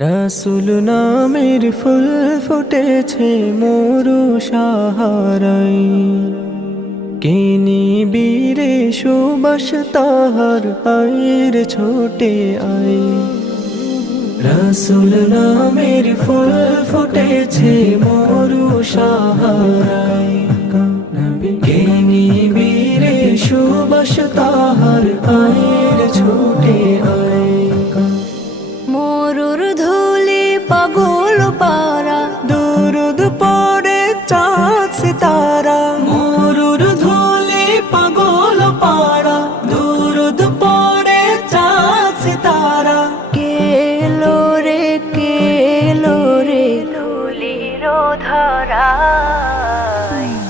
রাসূল নামের ফুল ফুটেছে মরু সাহারাই, কে নিবিরে সুবাস তাহার আইর ছোটে আই। রাসূল নামের ফুল ফুটেছে মরু সাহারাই, কে নিবিরে সুবাস তাহার আইর ছোটে আই। মরুর ধুলি পাগল পারা, দুরুদ পড়ে চাঁদ সিতারা। মরুর ধুলি পাগল পাড়া, দুরুদ পড়ে চাঁদ সিতারা। কেলো রে ধুলির ধরায়,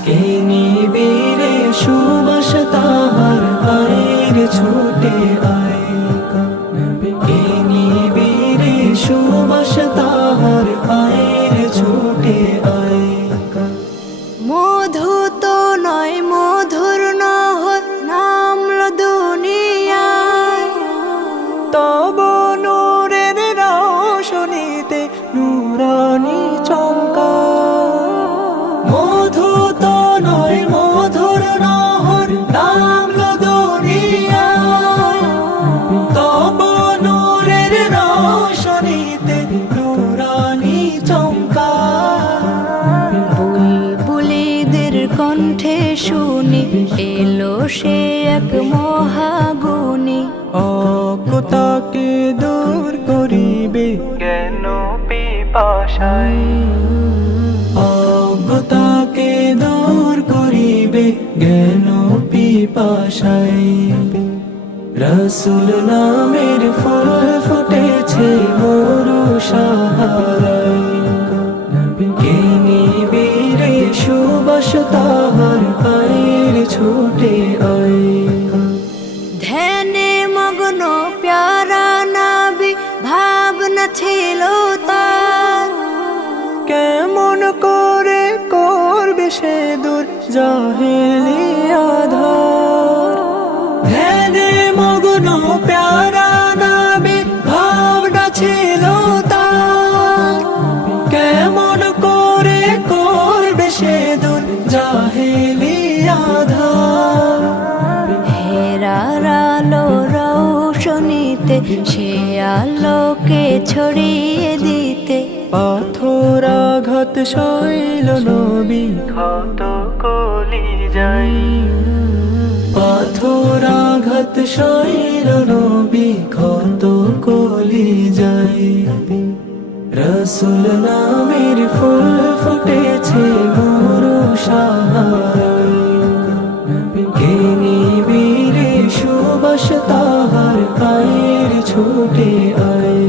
কে নিবিরে সুবাস তাহার আইর ছোটে আই। কে নিবিরে সুবাস তাহার আইর ছোটে আই। মধু তো নয় মধুর নহর নামলো দুনিয়ায়। তব নূরের রোশনীতে নূরানি চমকা। মধু তো নয় মধুর নহর নামলো দুনিয়ায়। তব নূরের রোশনীতে নূরানি চমকা। বুলবুলিদের কণ্ঠে শুনি এলো সে এক মহাগুণী। অজ্ঞতাকে দূর করিবে জ্ঞান পিপাসায়। অজ্ঞতাকে দূর করিবে জ্ঞান পিপাসায়। রাসূল নামের ফুল ফুটেছে মরু সাহারাই, কে নিবিরে সুবাস তাহার আইর ছোটে আই। ধ্যানে মগ্ন প্যারা নাবি ভাবনা ছিল তার। কেমন করে করবে সে দূর জাহেলি আধার। ধ্যানে মগ্ন প্যারা নাবি ভাবনা ছিল তার। কেমন করে করবে সে দূর জাহেলি আধার। হেরার আলো রৌশনীতে সে আলোকে ছড়িয়ে দিতে। পাথরাঘাত শৈল নবী ক্ষত কলি যাই। পাথরাঘাত শৈল নবী ক্ষত কলি যাই। রাসূল নামের ফুল ফুটেছে মরু সাহারাই, কে নিবিরে সুবাস তাহার আইর ছোটে আই।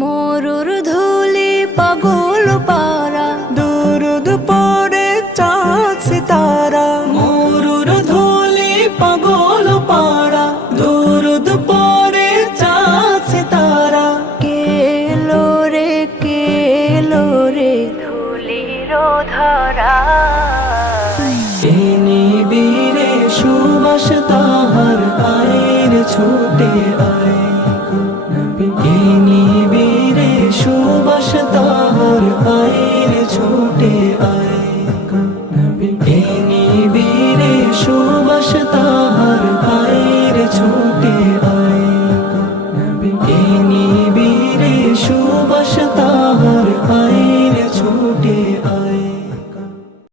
মরুর ধুলি পাগল পারা, দুরুদ পড়ে চাঁদ সিতারা। মরুর ধুলি পাগল পাড়া, দুরুদ পড়ে চাঁদ সিতারা। কেলো রে ধুলির ধরায়, কে নিবিরে সুবাস তাহার আইর ছোটে আই। কে নিবিরে সুবাস তাহার আইর ছোটে আই। কে নিবিরে সুবাস তাহার আইর ছোটে আই। কে নিবিরে সুবাস তাহার আইর ছোটে আই।